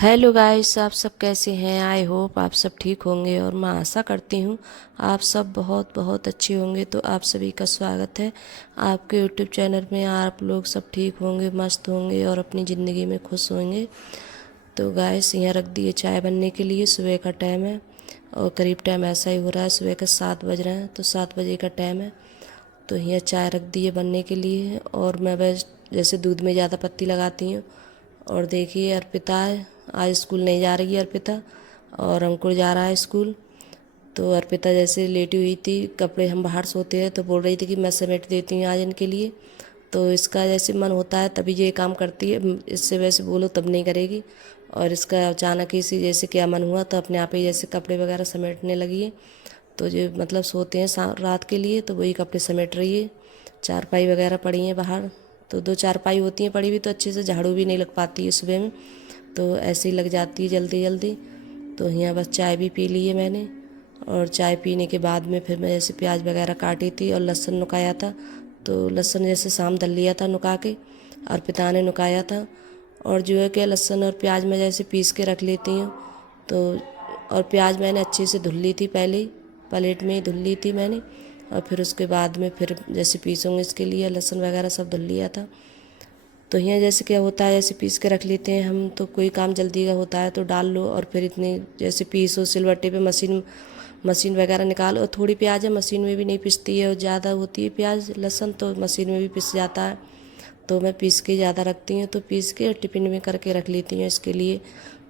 Hello guys, आप सब कैसे हैं। आई होप आप सब ठीक होंगे और मैं आशा करती हूँ आप सब बहुत बहुत अच्छे होंगे। तो आप सभी का स्वागत है आपके यूट्यूब चैनल में। आप लोग सब ठीक होंगे, मस्त होंगे और अपनी ज़िंदगी में खुश होंगे। तो गाइस यहाँ रख दिए चाय बनने के लिए। सुबह का टाइम है और करीब टाइम ऐसा ही हो रहा है, सुबह के 7 बज रहे हैं। तो 7 बजे का टाइम है तो यहाँ चाय रख दी है बनने के लिए। और मैं बस जैसे दूध में ज़्यादा पत्ती लगाती हूँ। और देखिए अर्पिता है, आज स्कूल नहीं जा रही है अर्पिता, और अंकुर जा रहा है स्कूल। तो अर्पिता जैसे लेटी हुई थी, कपड़े हम बाहर सोते हैं तो बोल रही थी कि मैं समेट देती हूँ आज इनके लिए। तो इसका जैसे मन होता है तभी ये काम करती है, इससे वैसे बोलो तब नहीं करेगी। और इसका अचानक ही से जैसे क्या मन हुआ तो अपने आप ही जैसे कपड़े वगैरह समेटने लगी है। तो जो मतलब सोते हैं रात के लिए तो वही कपड़े समेट रही है। चारपाई वगैरह पड़ी हैं बाहर, तो 2 चारपाई होती हैं पड़ी हुई, तो अच्छे से झाड़ू भी नहीं लग पाती है सुबह में, तो ऐसे ही लग जाती है जल्दी जल्दी। तो यहाँ बस चाय भी पी ली है मैंने। और चाय पीने के बाद में फिर मैं जैसे प्याज वगैरह काटी थी और लहसुन नुकाया था। तो लहसुन जैसे शाम धल लिया था नुका के, और पिता ने नुकाया था। और जो है कि लहसुन और प्याज मैं जैसे पीस के रख लेती हूँ। तो और प्याज मैंने अच्छे से धुल ली थी, पहले ही प्लेट में ही धुल ली थी मैंने। और फिर उसके बाद में फिर जैसे पीसूँगी इसके लिए लहसुन वगैरह सब धुल लिया था। तो यहाँ जैसे क्या होता है, जैसे पीस के रख लेते हैं हम, तो कोई काम जल्दी का होता है तो डाल लो और फिर इतने जैसे पीसो सिलबट्टे पे, मशीन वगैरह निकालो। और थोड़ी प्याज है मशीन में भी नहीं पिसती है, और ज़्यादा होती है प्याज लहसुन तो मशीन में भी पिस जाता है। तो मैं पीस के ज़्यादा रखती हूँ, तो पीस के टिफ़िन में करके रख लेती हूँ इसके लिए।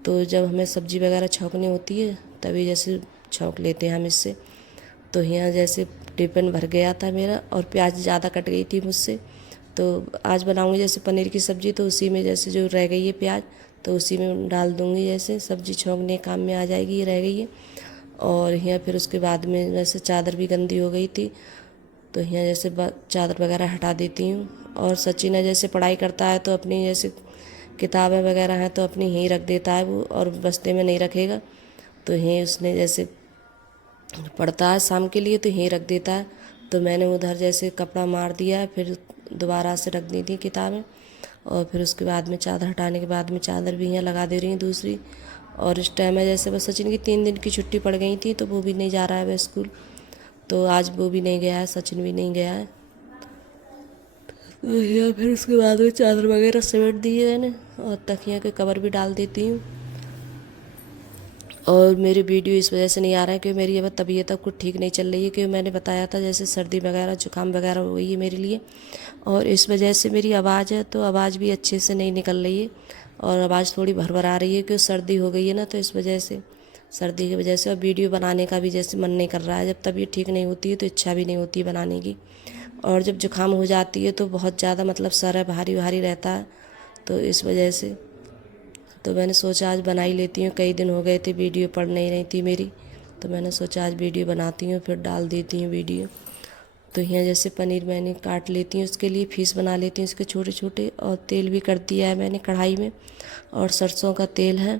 तो जब हमें सब्ज़ी वगैरह छौंकनी होती है तभी जैसे छौंक लेते हैं हम इससे। तो यहाँ जैसे टिफ़िन भर गया था मेरा और प्याज ज़्यादा कट गई थी मुझसे। तो आज बनाऊँगी जैसे पनीर की सब्ज़ी, तो उसी में जैसे जो रह गई है प्याज तो उसी में डाल दूँगी, जैसे सब्ज़ी छौंकने काम में आ जाएगी, ये रह गई है। और यहाँ फिर उसके बाद में जैसे चादर भी गंदी हो गई थी, तो यहाँ जैसे चादर वगैरह हटा देती हूँ। और सचिन है जैसे पढ़ाई करता है तो अपनी जैसे किताबें वगैरह हैं तो अपनी यहीं रख देता है वो, और बस्ते में नहीं रखेगा। तो यहीं उसने जैसे पढ़ता है शाम के लिए तो यहीं रख देता है। तो मैंने उधर जैसे कपड़ा मार दिया, फिर दोबारा से रख दी थी किताबें। और फिर उसके बाद में चादर हटाने के बाद में चादर भी यहाँ लगा दे रही हूँ दूसरी। और इस टाइम है जैसे बस सचिन की 3 दिन की छुट्टी पड़ गई थी तो वो भी नहीं जा रहा है वह स्कूल। तो आज वो भी नहीं गया है, सचिन भी नहीं गया है। तो यहाँ फिर उसके बाद में चादर वगैरह समेट दी है मैंने, और तकिया के कवर भी डाल देती हूँ। और मेरी वीडियो इस वजह से नहीं आ रहा है क्योंकि मेरी अब तबीयत कुछ ठीक नहीं चल रही है, क्योंकि मैंने बताया था जैसे सर्दी वगैरह जुकाम वगैरह हो गई है मेरे लिए। और इस वजह से मेरी आवाज़ है तो आवाज़ भी अच्छे से नहीं निकल रही है, और आवाज़ थोड़ी भरभर आ रही है क्योंकि सर्दी हो गई है ना, तो इस वजह से, सर्दी की वजह से। और वीडियो बनाने का भी जैसे मन नहीं कर रहा है, जब तबीयत ठीक नहीं होती है तो इच्छा भी नहीं होती बनाने की। और जब जुकाम हो जाती है तो बहुत ज़्यादा मतलब सर है भारी भारी रहता है, तो इस वजह से तो मैंने सोचा आज बना ही लेती हूँ। कई दिन हो गए थे वीडियो पड़ नहीं रही थी मेरी, तो मैंने सोचा आज वीडियो बनाती हूँ फिर डाल देती हूँ वीडियो। तो यहाँ जैसे पनीर मैंने काट लेती हूँ, उसके लिए पीस बना लेती हूँ इसके छोटे छोटे। और तेल भी कर दिया है मैंने कढ़ाई में, और सरसों का तेल है।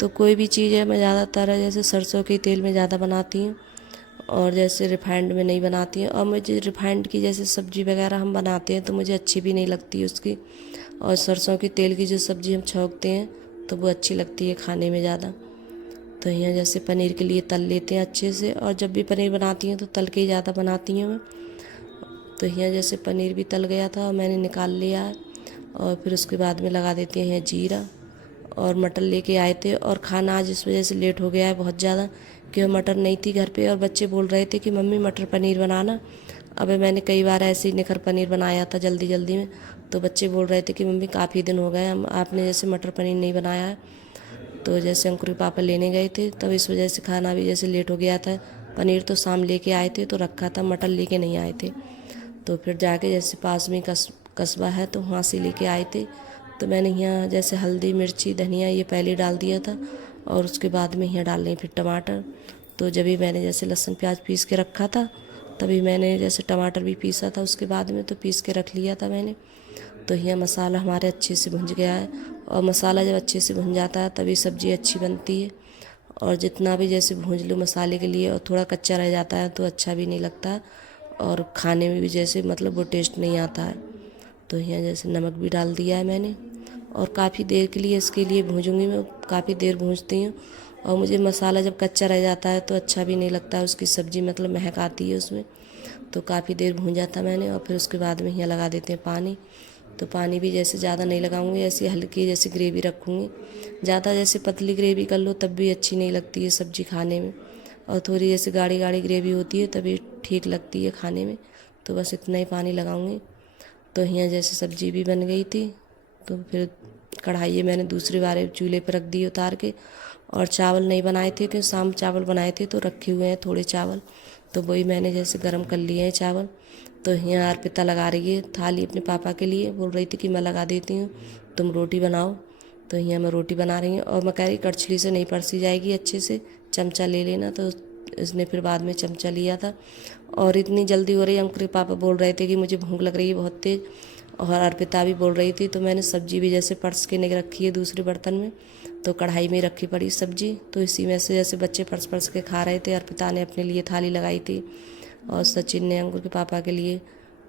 तो कोई भी चीज़ है मैं ज़्यादातर है जैसे सरसों के तेल में ज़्यादा बनाती हूँ, और जैसे रिफाइंड में नहीं बनाती हूँ। और मुझे रिफाइंड की जैसे सब्ज़ी वगैरह हम बनाते हैं तो मुझे अच्छी भी नहीं लगती उसकी। और सरसों के तेल की जो सब्ज़ी हम छौंकते हैं तो वो अच्छी लगती है खाने में ज़्यादा। तो यहाँ जैसे पनीर के लिए तल लेते हैं अच्छे से, और जब भी पनीर बनाती हूँ तो तल के ही ज़्यादा बनाती हूँ मैं। तो यहाँ जैसे पनीर भी तल गया था और मैंने निकाल लिया है। और फिर उसके बाद में लगा देते हैं जीरा। और मटर लेके आए थे, और खाना आज इस वजह से लेट हो गया है बहुत ज़्यादा, क्योंकि मटर नहीं थी घर पे और बच्चे बोल रहे थे कि मम्मी मटर पनीर बनाना। अबे मैंने कई बार ऐसे ही निखर पनीर बनाया था जल्दी जल्दी में, तो बच्चे बोल रहे थे कि मम्मी काफ़ी दिन हो गए हम आपने जैसे मटर पनीर नहीं बनाया है। तो जैसे अंकुर के पापा लेने गए थे तब इस वजह से खाना भी जैसे लेट हो गया था। पनीर तो शाम लेके आए थे तो रखा था, मटर लेके नहीं आए थे। तो फिर जाके जैसे पास में कस्बा है तो वहाँ से लेके आए थे। तो मैंने यहाँ जैसे हल्दी मिर्ची धनिया ये पहले डाल दिया था, और उसके बाद में यहाँ डाल रही फिर टमाटर। तो जब भी मैंने जैसे लहसुन प्याज पीस के रखा था तभी मैंने जैसे टमाटर भी पीसा था उसके बाद में, तो पीस के रख लिया था मैंने। तो यहाँ मसाला हमारे अच्छे से भुंज गया है, और मसाला जब अच्छे से भुन जाता है तभी सब्ज़ी अच्छी बनती है। और जितना भी जैसे भूंज लो मसाले के लिए और थोड़ा कच्चा रह जाता है तो अच्छा भी नहीं लगता है, और खाने में भी जैसे मतलब वो टेस्ट नहीं आता है। तो यहाँ जैसे नमक भी डाल दिया है मैंने, और काफ़ी देर के लिए इसके लिए भूंजूँगी मैं, काफ़ी देर भूंजती हूँ। और मुझे मसाला जब कच्चा रह जाता है तो अच्छा भी नहीं लगता है, उसकी सब्ज़ी मतलब महक आती है उसमें। तो काफ़ी देर भूंजा था मैंने और फिर उसके बाद में यहाँ लगा देते हैं पानी। तो पानी भी जैसे ज़्यादा नहीं लगाऊंगी, ऐसी हल्की जैसे ग्रेवी रखूँगी। ज़्यादा जैसे पतली ग्रेवी कर लो तब भी अच्छी नहीं लगती है सब्ज़ी खाने में, और थोड़ी जैसे गाढ़ी गाढ़ी ग्रेवी होती है तभी ठीक लगती है खाने में। तो बस इतना ही पानी लगाऊंगी। तो यहाँ जैसे सब्ज़ी भी बन गई थी, तो फिर कढ़ाई मैंने दूसरी बार चूल्हे पर रख दी उतार के। और चावल नहीं बनाए थे क्योंकि शाम चावल बनाए थे तो रखे हुए हैं थोड़े चावल, तो वही मैंने जैसे गरम कर लिए हैं चावल। तो यहाँ अर्पिता लगा रही है थाली अपने पापा के लिए, बोल रही थी कि मैं लगा देती हूँ, तुम रोटी बनाओ। तो यहाँ मैं रोटी बना रही हूँ और मैं कह रही कड़छली से नहीं परसी जाएगी, अच्छे से चमचा ले लेना। तो इसने फिर बाद में चमचा लिया था। और इतनी जल्दी हो रही है, अंकुर के पापा बोल रहे थे कि मुझे भूख लग रही है बहुत तेज़, और अर्पिता भी बोल रही थी। तो मैंने सब्जी भी जैसे परस के नहीं रखी है दूसरे बर्तन में, तो कढ़ाई में रखी पड़ी सब्जी। तो इसी में से जैसे बच्चे परस परस के खा रहे थे, अर्पिता ने अपने लिए थाली लगाई थी और सचिन ने अंकुर के पापा के लिए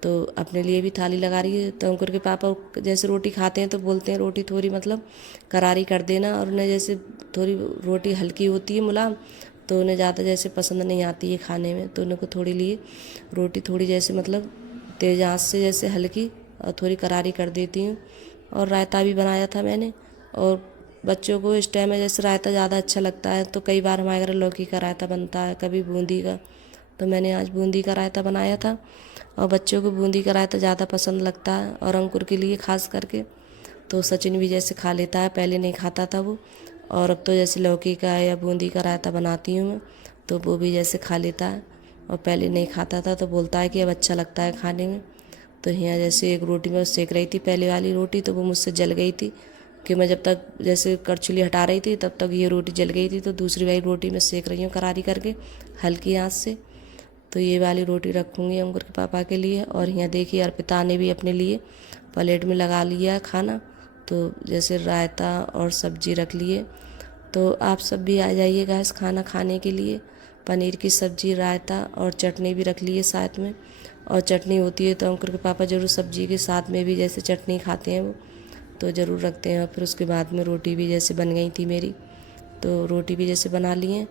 तो अपने लिए भी थाली लगा रही है। तो अंकुर के पापा जैसे रोटी खाते हैं तो बोलते हैं रोटी थोड़ी मतलब करारी कर देना, और उन्हें जैसे थोड़ी रोटी हल्की होती है मुलायम, तो उन्हें ज़्यादा जैसे पसंद नहीं आती है खाने में। तो उनको थोड़ी लिए रोटी थोड़ी जैसे मतलब तेज़ आंच से जैसे हल्की और थोड़ी करारी कर देती हूँ। और रायता भी बनाया था मैंने, और बच्चों को इस टाइम में जैसे रायता ज़्यादा अच्छा लगता है, तो कई बार हमारे घर लौकी का रायता बनता है, कभी बूंदी का। तो मैंने आज बूंदी का रायता बनाया था, और बच्चों को बूंदी का रायता ज़्यादा पसंद लगता है, और अंकुर के लिए खास करके। तो सचिन भी जैसे खा लेता है, पहले नहीं खाता था वो, और अब तो जैसे लौकी का या बूंदी का रायता बनाती हूँ मैं तो वो भी जैसे खा लेता है, और पहले नहीं खाता था तो बोलता है कि अब अच्छा लगता है खाने में। तो यहाँ जैसे एक रोटी मैं सेक रही थी, पहले वाली रोटी, तो वो मुझसे जल गई थी कि मैं जब तक जैसे करछुली हटा रही थी तब तक ये रोटी जल गई थी। तो दूसरी वाली रोटी मैं सेक रही हूँ करारी करके हल्की आंच से। तो ये वाली रोटी रखूँगी अंकुर के पापा के लिए। और यहाँ देखिए अर्पिता ने भी अपने लिए प्लेट में लगा लिया खाना, तो जैसे रायता और सब्जी रख लिए। तो आप सब भी आ जाइएगा इस खाना खाने के लिए। पनीर की सब्जी, रायता और चटनी भी रख लिए साथ में। और चटनी होती है तो अंकुर के पापा ज़रूर सब्जी के साथ में भी जैसे चटनी खाते हैं वो, तो ज़रूर रखते हैं। और फिर उसके बाद में रोटी भी जैसे बन गई थी मेरी, तो रोटी भी जैसे बना ली हैं,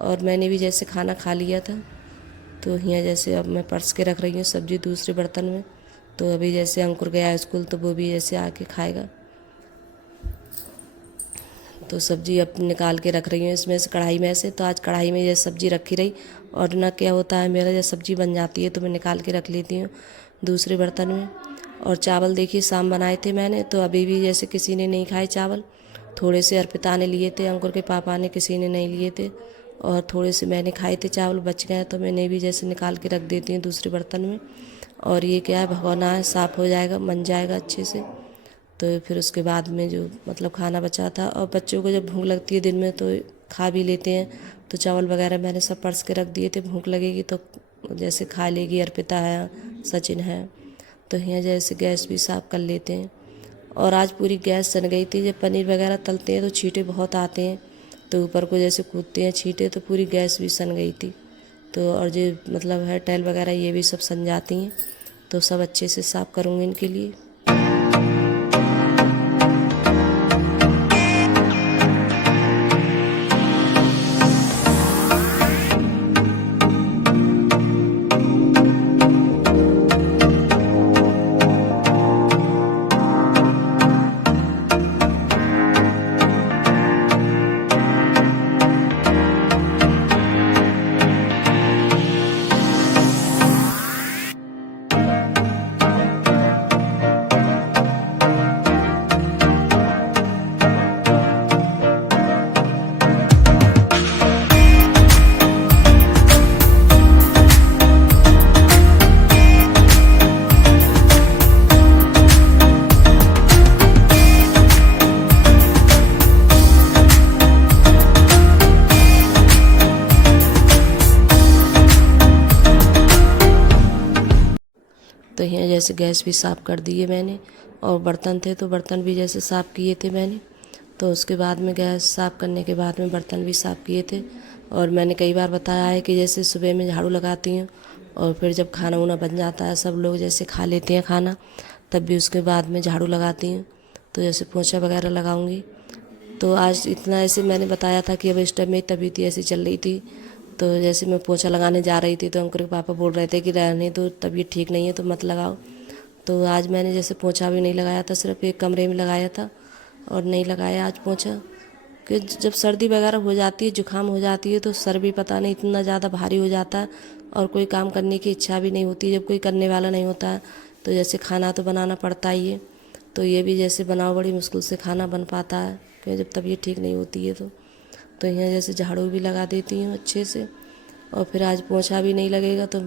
और मैंने भी जैसे खाना खा लिया था। तो यहाँ जैसे अब मैं परस के रख रही हूँ सब्जी दूसरे बर्तन में। तो अभी जैसे अंकुर गया स्कूल तो वो भी जैसे आके खाएगा। तो सब्जी अब निकाल के रख रही हूँ इसमें से कढ़ाई में से। तो आज कढ़ाई में ये सब्जी रखी रही, और ना क्या होता है मेरा जब सब्जी बन जाती है तो मैं निकाल के रख लेती हूँ दूसरे बर्तन में। और चावल देखिए शाम बनाए थे मैंने, तो अभी भी जैसे किसी ने नहीं खाए चावल। थोड़े से अर्पिता ने लिए थे, अंकुर के पापा ने किसी ने नहीं लिए थे, और थोड़े से मैंने खाए थे चावल बच गए, तो मैंने भी जैसे निकाल के रख देती हूँ दूसरे बर्तन में। और ये क्या है भगोना है, साफ़ हो जाएगा, बन जाएगा अच्छे से। तो फिर उसके बाद में जो मतलब खाना बचा था, और बच्चों को जब भूख लगती है दिन में तो खा भी लेते हैं, तो चावल वगैरह मैंने सब परस के रख दिए थे। भूख लगेगी तो जैसे खा लेगी, अर्पिता है, सचिन है। तो यहाँ जैसे गैस भी साफ़ कर लेते हैं। और आज पूरी गैस सन गई थी, जब पनीर वगैरह तलते हैं तो छींटे बहुत आते हैं, तो ऊपर को जैसे कूदते हैं छींटे, तो पूरी गैस भी सन गई थी। तो और जो मतलब है टाइल वगैरह ये भी सब सन जाती हैं, तो सब अच्छे से साफ़ करूँगी इनके लिए। तो यहाँ जैसे गैस भी साफ़ कर दिए मैंने, और बर्तन थे तो बर्तन भी जैसे साफ़ किए थे मैंने। तो उसके बाद में गैस साफ़ करने के बाद में बर्तन भी साफ़ किए थे। और मैंने कई बार बताया है कि जैसे सुबह में झाड़ू लगाती हूँ, और फिर जब खाना वाना बन जाता है, सब लोग जैसे खा लेते हैं खाना, तब भी उसके बाद में झाड़ू लगाती हूँ। तो जैसे पोछा वगैरह लगाऊंगी। तो आज इतना ऐसे मैंने बताया था कि अब इस टाइम मेरी तबीयत ऐसी चल रही थी। तो जैसे मैं पोछा लगाने जा रही थी तो अंकुर के पापा बोल रहे थे कि रहने दो, तबीयत ठीक नहीं है तो मत लगाओ। तो आज मैंने जैसे पोछा भी नहीं लगाया था, सिर्फ एक कमरे में लगाया था और नहीं लगाया आज पोछा। कि जब सर्दी वगैरह हो जाती है, जुकाम हो जाती है, तो सर भी पता नहीं इतना ज़्यादा भारी हो जाता है और कोई काम करने की इच्छा भी नहीं होती। जब कोई करने वाला नहीं होता है तो जैसे खाना तो बनाना पड़ता ही है। तो ये भी जैसे बनाओ, बड़ी मुश्किल से खाना बन पाता है क्योंकि जब तबीयत ठीक नहीं होती है तो यहाँ जैसे झाड़ू भी लगा देती हूँ अच्छे से। और फिर आज पोछा भी नहीं लगेगा तो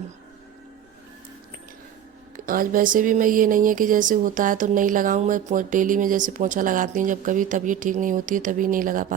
आज वैसे भी मैं, ये नहीं है कि जैसे होता है तो नहीं लगाऊँ, मैं डेली में जैसे पोछा लगाती हूँ। जब कभी तबीयत ठीक नहीं होती है तभी नहीं लगा पाती।